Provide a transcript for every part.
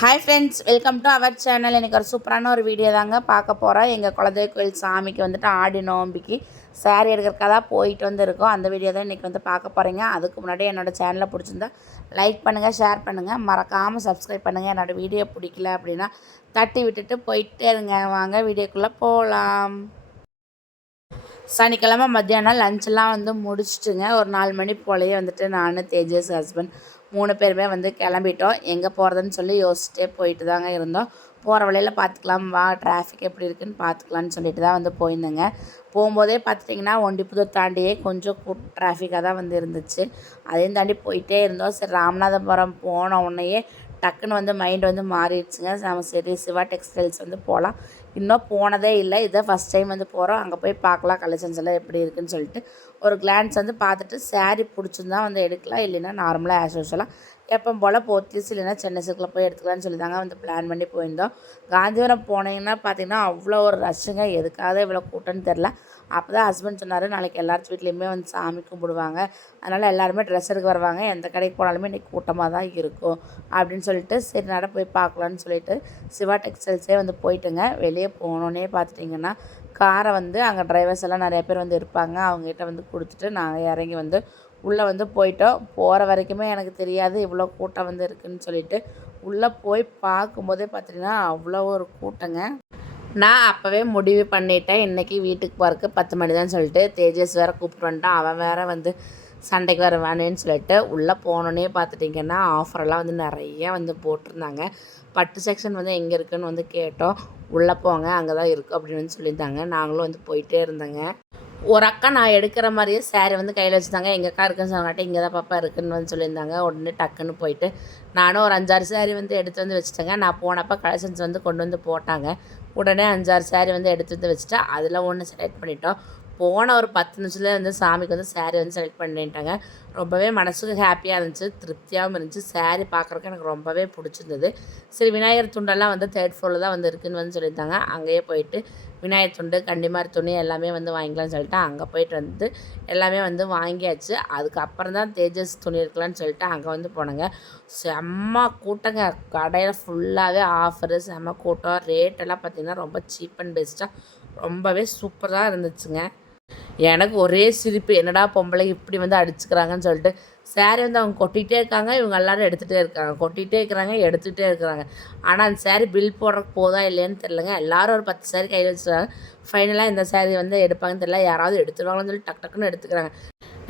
Hi friends, welcome to our channel. எனக்கு ஒரு சூப்பரான ஒரு வீடியோ தாங்க பார்க்க போகிறோம். எங்கள் குலதெய்வ கோயில் சாமிக்கு வந்துட்டு ஆடி நோம்பிக்கு சாரீ எடுக்கிறக்காக தான் போயிட்டு வந்து இருக்கோம். அந்த வீடியோ தான் இன்றைக்கி வந்து பார்க்க போகிறீங்க. அதுக்கு முன்னாடி என்னோடய சேனலை பிடிச்சிருந்தா லைக் பண்ணுங்கள், ஷேர் பண்ணுங்கள், மறக்காமல் சப்ஸ்கிரைப் பண்ணுங்கள். என்னோடய வீடியோ பிடிக்கல அப்படின்னா தட்டி விட்டுட்டு போயிட்டே இருங்க. வாங்க வீடியோக்குள்ளே போகலாம். சனிக்கிழமை மத்தியானம் லஞ்செல்லாம் வந்து முடிச்சுட்டுங்க, ஒரு 4 மணி போலயே வந்துட்டு நான், தேஜஸ் ஹஸ்பண்ட் 3 பேருமே வந்து கிளம்பிட்டோம். எங்கே போகிறதுன்னு சொல்லி யோசிச்சிட்டே போயிட்டு தாங்க இருந்தோம். போகிற வழியில் பார்த்துக்கலாம் வா, டிராஃபிக் எப்படி இருக்குதுன்னு பார்த்துக்கலான்னு சொல்லிட்டு தான் வந்து போயிருந்தேங்க. போகும்போதே பார்த்துட்டிங்கன்னா ஒண்டிப்புதூர் தாண்டியே கொஞ்சம் டிராஃபிக்காக தான் வந்து இருந்துச்சு. அதையும் தாண்டி போயிட்டே இருந்தோம். சரி, ராமநாதபுரம் போன உடனேயே டக்குன்னு வந்து மைண்ட் வந்து மாறிடுச்சுங்க. நம்ம சரி சிவா டெக்ஸ்டைல்ஸ் வந்து போகலாம். இன்னும் போனதே இல்லை, இதான் ஃபஸ்ட் டைம் வந்து போகிறோம். அங்கே போய் பார்க்கலாம் கலெக்ஷன்ஸ் எல்லாம் எப்படி இருக்குதுன்னு சொல்லிட்டு ஒரு கிளான்ஸ் வந்து பார்த்துட்டு சாரீ பிடிச்சிருந்தா வந்து எடுக்கலாம், இல்லைன்னா நார்மலாக ஆஸ் யூஷுவலாக எப்போ போல் போத்தீஸ் இல்லைன்னா சென்னை சில்கில் போய் எடுத்துக்கலான்னு சொல்லி தாங்க வந்து பிளான் பண்ணி போயிருந்தோம். காந்திபுரம் போனீங்கன்னா பார்த்தீங்கன்னா அவ்வளோ ஒரு ரஷ்ஷுங்க. எதுக்காக இவ்வளோ கூட்டம்னு தெரில. அப்போ தான் ஹஸ்பண்ட் சொன்னார், நாளைக்கு எல்லாத்து வீட்லேயுமே வந்து சாமி கும்பிடுவாங்க, அதனால் எல்லாருமே ட்ரெஸ் எடுக்க வருவாங்க, எந்த கடைக்கு போனாலுமே இன்றைக்கி கூட்டமாக தான் இருக்கும் அப்படின்னு சொல்லிட்டு சரி நட போய் பார்க்கலான்னு சொல்லிட்டு சிவா டெக்ஸ்டைல்ஸே வந்து போயிட்டுங்க. வெளியே போனோன்னே பார்த்துட்டிங்கன்னா காரை வந்து அங்கே டிரைவர்ஸ் எல்லாம் நிறைய பேர் வந்து இருப்பாங்க, அவங்ககிட்ட வந்து கொடுத்துட்டு நாங்கள் இறங்கி வந்து உள்ளே வந்து போயிட்டோம். போகிற வரைக்குமே எனக்கு தெரியாது இவ்வளோ கூட்டம் வந்து இருக்குதுன்னு சொல்லிட்டு. உள்ளே போய் பார்க்கும்போதே பார்த்திங்கன்னா அவ்வளோ ஒரு கூட்டங்க. நான் அப்போவே முடிவு பண்ணிட்டேன், இன்றைக்கி வீட்டுக்கு போகிறக்கு 10 மணி தான் சொல்லிட்டு. தேஜஸ் வேறு கூப்பிட்டு வந்துட்டான், அவன் வேறு வந்து சண்டைக்கு வருவானேன்னு சொல்லிட்டு. உள்ளே போனோன்னே பார்த்துட்டிங்கன்னா ஆஃபரெல்லாம் வந்து நிறைய வந்து போட்டிருந்தாங்க. பட்டு செக்ஷன் வந்து எங்கே இருக்குதுன்னு வந்து கேட்டோம். உள்ளே போங்க, அங்கே தான் இருக்குது அப்படின்னு வந்து சொல்லியிருந்தாங்க. நாங்களும் வந்து போயிட்டே இருந்தேங்க. ஒரு அக்கா நான் எடுக்கிற மாதிரியே சாரீ வந்து கையில் வச்சுருந்தாங்க. எங்கள் அக்கா இருக்குன்னு சொன்னாட்டி இங்கே தான் பாப்பா இருக்குதுன்னு வந்து சொல்லியிருந்தாங்க. உடனே டக்குன்னு போயிட்டு நானும் ஒரு 5-6 சாரீ வந்து எடுத்து வந்து வச்சுட்டேங்க. நான் போனப்போ கலெக்ஷன்ஸ் வந்து கொண்டு வந்து போட்டாங்க. உடனே 5-6 சாரீ வந்து எடுத்து வந்து வச்சுட்டா அதில் ஒன்று செலக்ட் பண்ணிட்டோம். போன ஒரு 10 நிமிஷத்துல வந்து சாமிக்கு வந்து சாரீ வந்து செலக்ட் பண்ணிட்டாங்க. ரொம்பவே மனசுக்கு ஹாப்பியாக இருந்துச்சு, திருப்தியாகவும் இருந்துச்சு. சாரீ பார்க்குறக்கு எனக்கு ரொம்பவே பிடிச்சிருந்தது. சரி, விநாயகர் துண்டெல்லாம் வந்து 3rd ஃப்ளோரில் தான் வந்து இருக்குதுன்னு வந்து சொல்லியிருந்தாங்க. அங்கேயே போயிட்டு விநாயகர் துண்டு, கன்னிமாரி துணி எல்லாமே வந்து வாங்கிக்கலாம்னு சொல்லிட்டு அங்கே போயிட்டு வந்து எல்லாமே வந்து வாங்கியாச்சு. அதுக்கப்புறம் தான் தேஜஸ் துணி இருக்கலான்னு சொல்லிட்டு அங்கே வந்து போனேங்க. செம்ம கூட்டங்க. கடையில் ஃபுல்லாகவே ஆஃபரு, செம்ம கூட்டம். ரேட்டெல்லாம் பார்த்திங்கன்னா ரொம்ப சீப் அண்ட் பெஸ்ட்டாக ரொம்பவே சூப்பராக இருந்துச்சுங்க. எனக்கு ஒரே சிரிப்பு, என்னடா பொம்பளை இப்படி வந்து அடிச்சுக்கிறாங்கன்னு சொல்லிட்டு. சாரீ வந்து அவங்க கொட்டிகிட்டே இருக்காங்க, இவங்க எல்லோரும் எடுத்துகிட்டே இருக்காங்க, கொட்டிகிட்டே இருக்கிறாங்க, எடுத்துகிட்டே இருக்கிறாங்க. ஆனால் அந்த சாரீ பில் போடுறக்கு போதா இல்லையான்னு தெரிலங்க. எல்லோரும் ஒரு 10 சாரீ கையில் வச்சுருக்காங்க. ஃபைனலாக இந்த சாரீ வந்து எடுப்பாங்கன்னு தெரியல, யாராவது எடுத்துருவாங்கன்னு சொல்லி டக்கு டக்குன்னு எடுத்துக்கிறாங்க.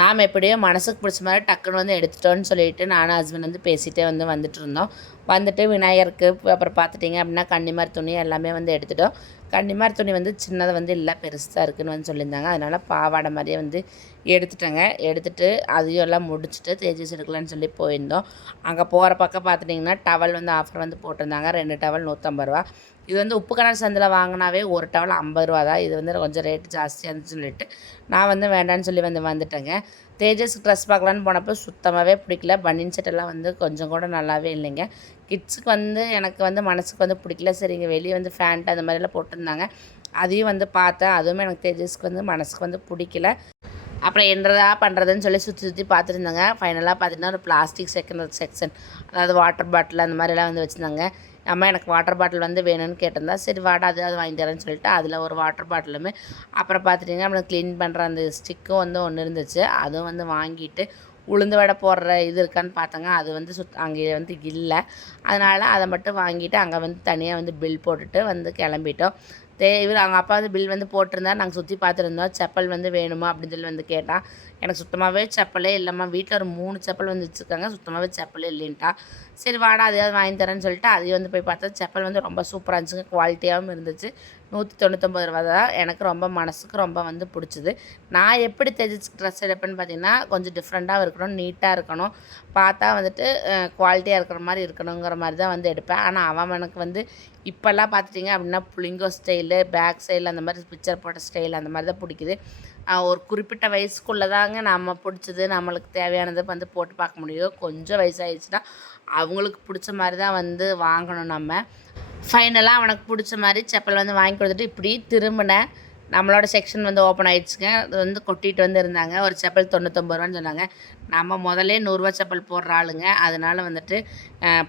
நாம் எப்படியோ மனசுக்கு பிடிச்ச மாதிரி டக்குன்னு வந்து எடுத்துட்டோன்னு சொல்லிட்டு நானும் ஹஸ்பண்ட் வந்து பேசிகிட்டே வந்து வந்துட்டு இருந்தோம். வந்துட்டு விநாயகருக்கு அப்புறம் பார்த்துட்டிங்க அப்படின்னா கன்னிமாரி துணி எல்லாமே வந்து எடுத்துட்டோம். கன்னிமாரி துணி வந்து சின்னதை வந்து இல்லை பெருசாக இருக்குதுன்னு வந்து சொல்லியிருந்தாங்க. அதனால் பாவாடை மாதிரியே வந்து எடுத்துட்டேங்க. எடுத்துகிட்டு அதையும் எல்லாம் முடிச்சுட்டு தேஜஸ் எடுக்கலான்னு சொல்லி போயிருந்தோம். அங்கே போகிற பக்கம் பார்த்துட்டிங்கன்னா டவல் வந்து ஆஃபர் வந்து போட்டிருந்தாங்க. 2 டவல் 150 ரூபா. இது வந்து உப்புக்கணர் சந்தில் வாங்கினாவே ஒரு டவல் 50 ரூபா தான். இது வந்து கொஞ்சம் ரேட்டு ஜாஸ்தியாக இருந்துச்சுன்னு சொல்லிட்டு நான் வந்து வேண்டான்னு சொல்லி வந்துட்டேங்க. தேஜஸ்க்கு ட்ரெஸ் பார்க்கலான்னு போனப்போ சுத்தமாகவே பிடிக்கல. பனியன் செட்டெல்லாம் வந்து கொஞ்சம் கூட நல்லாவே இல்லைங்க. கிட்ஸுக்கு வந்து எனக்கு வந்து மனசுக்கு வந்து பிடிக்கல. சரிங்க, வெளியே வந்து ஃபேண்ட் அந்த மாதிரிலாம் போட்டிருந்தாங்க, அதையும் வந்து பார்த்தேன். அதுவுமே எனக்கு தேஜஸ்க்கு வந்து மனசுக்கு வந்து பிடிக்கல. அப்புறம் என்னடா பண்ணுறதுன்னு சொல்லி சுற்றி பார்த்துட்டு இருந்தாங்க. ஃபைனலாக பார்த்திங்கன்னா ஒரு பிளாஸ்டிக் செக்ஷன், அதாவது வாட்டர் பாட்டில் அந்த மாதிரிலாம் வந்து வச்சுருந்தாங்க. அம்மா எனக்கு வாட்டர் பாட்டில் வந்து வேணும்னு கேட்டிருந்தா, சரி வாடா அது வாங்கி தரேன்னு சொல்லிட்டு அதில் ஒரு வாட்டர் பாட்டிலுமே, அப்புறம் பார்த்துட்டிங்கன்னா அப்புறம் க்ளீன் பண்ணுற அந்த ஸ்டிக்கும் வந்து ஒன்று இருந்துச்சு, அதுவும் வந்து வாங்கிட்டு உளுந்து வடை போடுற இது இருக்கான்னு பார்த்தாங்க. அது வந்து அங்கே வந்து இல்லை. அதனால் அதை மட்டும் வாங்கிட்டு அங்கே வந்து தனியாக வந்து பில் போட்டுட்டு வந்து கிளம்பிட்டோம். இவர் அவங்க அப்பா வந்து பில் வந்து போட்டிருந்தார். நாங்கள் சுற்றி பார்த்துருந்தோம். செப்பல் வந்து வேணுமா அப்படின்னு சொல்லி வந்து கேட்டால், எனக்கு சுத்தமாகவே செப்பலே இல்லைம்மா, வீட்டில் ஒரு 3 செப்பல் வந்து வச்சுருக்காங்க, சுத்தமாகவே செப்பலே இல்லைன்ட்டா. சரி வாடா அதையாவது வாங்கி தரேன்னு சொல்லிட்டு அதையும் வந்து போய் பார்த்தா செப்பல் வந்து ரொம்ப சூப்பராக இருந்துச்சுங்க, குவாலிட்டியாகவும் இருந்துச்சு. 199 ரூபா தான். எனக்கு ரொம்ப மனசுக்கு ரொம்ப வந்து பிடிச்சிது. நான் எப்படி தேஜஸ்க்கு ட்ரெஸ் எடுப்பேன்னு பார்த்தீங்கன்னா, கொஞ்சம் டிஃப்ரெண்ட்டாக இருக்கணும், நீட்டாக இருக்கணும், பார்த்தா வந்துட்டு குவாலிட்டியாக இருக்கிற மாதிரி இருக்கணுங்கிற மாதிரி தான் வந்து எடுப்பேன். ஆனால் அவன் எனக்கு வந்து இப்போல்லாம் பார்த்துட்டிங்க அப்படின்னா புளிங்கோ ஸ்டைலு, பேக் ஸ்டைல் அந்த மாதிரி பிக்சர் போட்ட ஸ்டைல் அந்த மாதிரி தான் பிடிக்குது. ஒரு குறிப்பிட்ட வயசுக்குள்ளே தாங்க நம்ம பிடிச்சது, நம்மளுக்கு தேவையானதை வந்து போட்டு பார்க்க முடியும். கொஞ்சம் வயசாகிடுச்சுன்னா அவங்களுக்கு பிடிச்ச மாதிரி தான் வந்து வாங்கணும் நம்ம. ஃபைனலாக அவனுக்கு பிடிச்ச மாதிரி செப்பல் வந்து வாங்கி கொடுத்துட்டு இப்படி திரும்பினேன். நம்மளோட செக்ஷன் வந்து ஓப்பன் ஆயிடுச்சுங்க. அது வந்து கொட்டிட்டு வந்து இருந்தாங்க. ஒரு செப்பல் 99 ரூபான்னு சொன்னாங்க. நம்ம முதல்லே 100 செப்பல் போடுற ஆளுங்க. அதனால வந்துட்டு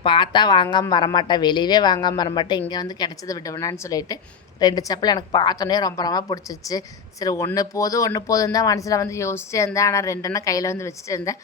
பார்த்தா வாங்காமல் வரமாட்டேன், வெளியவே வாங்காமல் வரமாட்டேன். இங்கே வந்து கிடச்சத விட வேணான்னு சொல்லிட்டு 2 செப்பல் எனக்கு பார்த்தோன்னே ரொம்ப ரொம்ப பிடிச்சிருச்சு. சரி ஒன்று போதும் ஒன்று போதும் தான் மனசில் வந்து யோசிச்சே இருந்தேன். ஆனால் 2 கையில் வந்து வச்சுட்டு இருந்தேன்.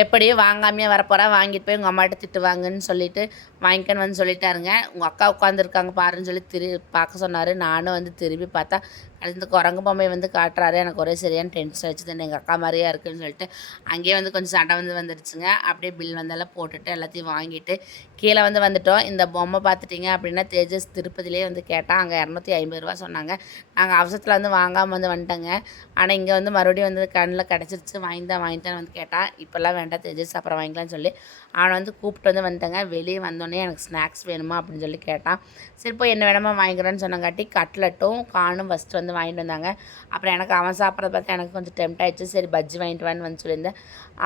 எப்படியும் வாங்காமையே வரப்போறா, வாங்கிட்டு போய் உங்கள் அம்மாட்ட திட்டுவாங்கன்னு சொல்லிட்டு வாங்கிக்கன்னு வந்து சொல்லிட்டாருங்க. உங்கள் அக்கா உட்காந்துருக்காங்க பாருன்னு சொல்லி பார்க்க சொன்னார். நானும் வந்து திரும்பி பார்த்தா அந்த குரங்கு பொம்மை வந்து காட்டுறாரு. எனக்கு ஒரே சரியான டென்ஷன் வச்சுது. எங்கள் அக்கா மாதிரியா இருக்குதுன்னு சொல்லிட்டு அங்கேயே வந்து கொஞ்சம் சண்டை வந்துடுச்சுங்க. அப்படியே பில் வந்தெல்லாம் போட்டுட்டு எல்லாத்தையும் வாங்கிட்டு கீழே வந்துட்டோம். இந்த பொம்மை பார்த்துட்டிங்க அப்படின்னா தேஜஸ் திருப்பதிலே வந்து கேட்டால் அங்கே 250 ரூபா சொன்னாங்க. நாங்கள் அவசரத்தில் வந்து வாங்காமல் வந்துட்டோங்க. ஆனால் இங்கே வந்து மறுபடியும் வந்து கண்ணில் கிடச்சிருச்சு. வாங்கித்தான் வந்து கேட்டான். இப்போல்லாம் வேண்டாம் தேஜஸ், அப்புறம் வாங்கிக்கலாம்னு சொல்லி அவனை வந்து கூப்பிட்டு வந்துட்டேங்க. வெளியே வந்தோடனே எனக்கு ஸ்நாக்ஸ் வேணுமா அப்படின்னு சொல்லி கேட்டான். சரி போய் என்ன வேணுமா வாங்கிக்கிறேன்னு சொன்னங்காட்டி கட்லட்டும் காணும் ஃபஸ்ட்டு வந்து வாங்கிட்டு வந்தாங்க. அப்புறம் எனக்கு அவன் சாப்பிட்றத பார்த்து எனக்கு கொஞ்சம் டெம்ட் ஆகிடுச்சு. சரி பஜ்ஜி வாங்கிட்டு வான்னு வந்து சொல்லியிருந்தேன்.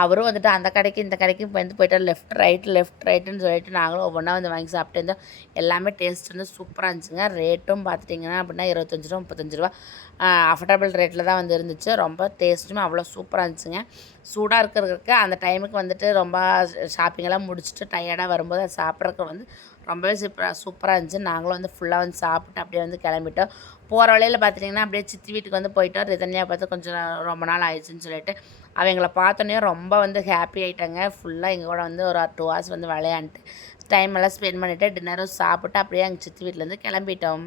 அவரும் வந்துட்டு அந்த கடைக்கு இந்த கடைக்கும் வந்து போய்ட்டு லெஃப்ட் ரைட்டுன்னு சொல்லிட்டு நாங்களும் ஒவ்வொன்றா வந்து வாங்கி சாப்பிட்டு இருந்தோம். எல்லாமே டேஸ்ட் வந்து சூப்பராக இருந்துச்சுங்க. ரேட்டும் பார்த்துட்டிங்கன்னா அப்படின்னா 25 ரூபா 35 ரூபா அஃபோர்டபுள் ரேட்டில் தான் வந்து இருந்துச்சு. ரொம்ப டேஸ்ட்டுமே அவ்வளோ சூப்பராக இருந்துச்சுங்க. சூடாக இருக்கிறதுக்கு அந்த டைமுக்கு வந்துட்டு ரொம்ப ஷாப்பிங்கெல்லாம் முடிச்சுட்டு டயர்டாக வரும்போது அது சாப்பிட்றதுக்கு வந்து ரொம்பவே சூப்பராக இருந்துச்சு. நாங்களும் வந்து ஃபுல்லாக வந்து சாப்பிட்டு அப்படியே வந்து கிளம்பிட்டோம். போகிற வழியில் பார்த்துட்டிங்கன்னா அப்படியே சித்தி வீட்டுக்கு வந்து போயிட்டோம். ரிதன்யா பார்த்து கொஞ்சம் ரொம்ப நாள் ஆயிடுச்சுன்னு சொல்லிட்டு அவங்கள பார்த்தோன்னே ரொம்ப வந்து ஹாப்பி ஆகிட்டாங்க. ஃபுல்லாக எங்கள் கூட வந்து ஒரு 2 ஹவர்ஸ் வந்து விளையாண்டுட்டு டைம் எல்லாம் ஸ்பெண்ட் பண்ணிவிட்டு டின்னரும் சாப்பிட்டு அப்படியே எங்கள் சித்தி வீட்டிலேருந்து கிளம்பிட்டோம்.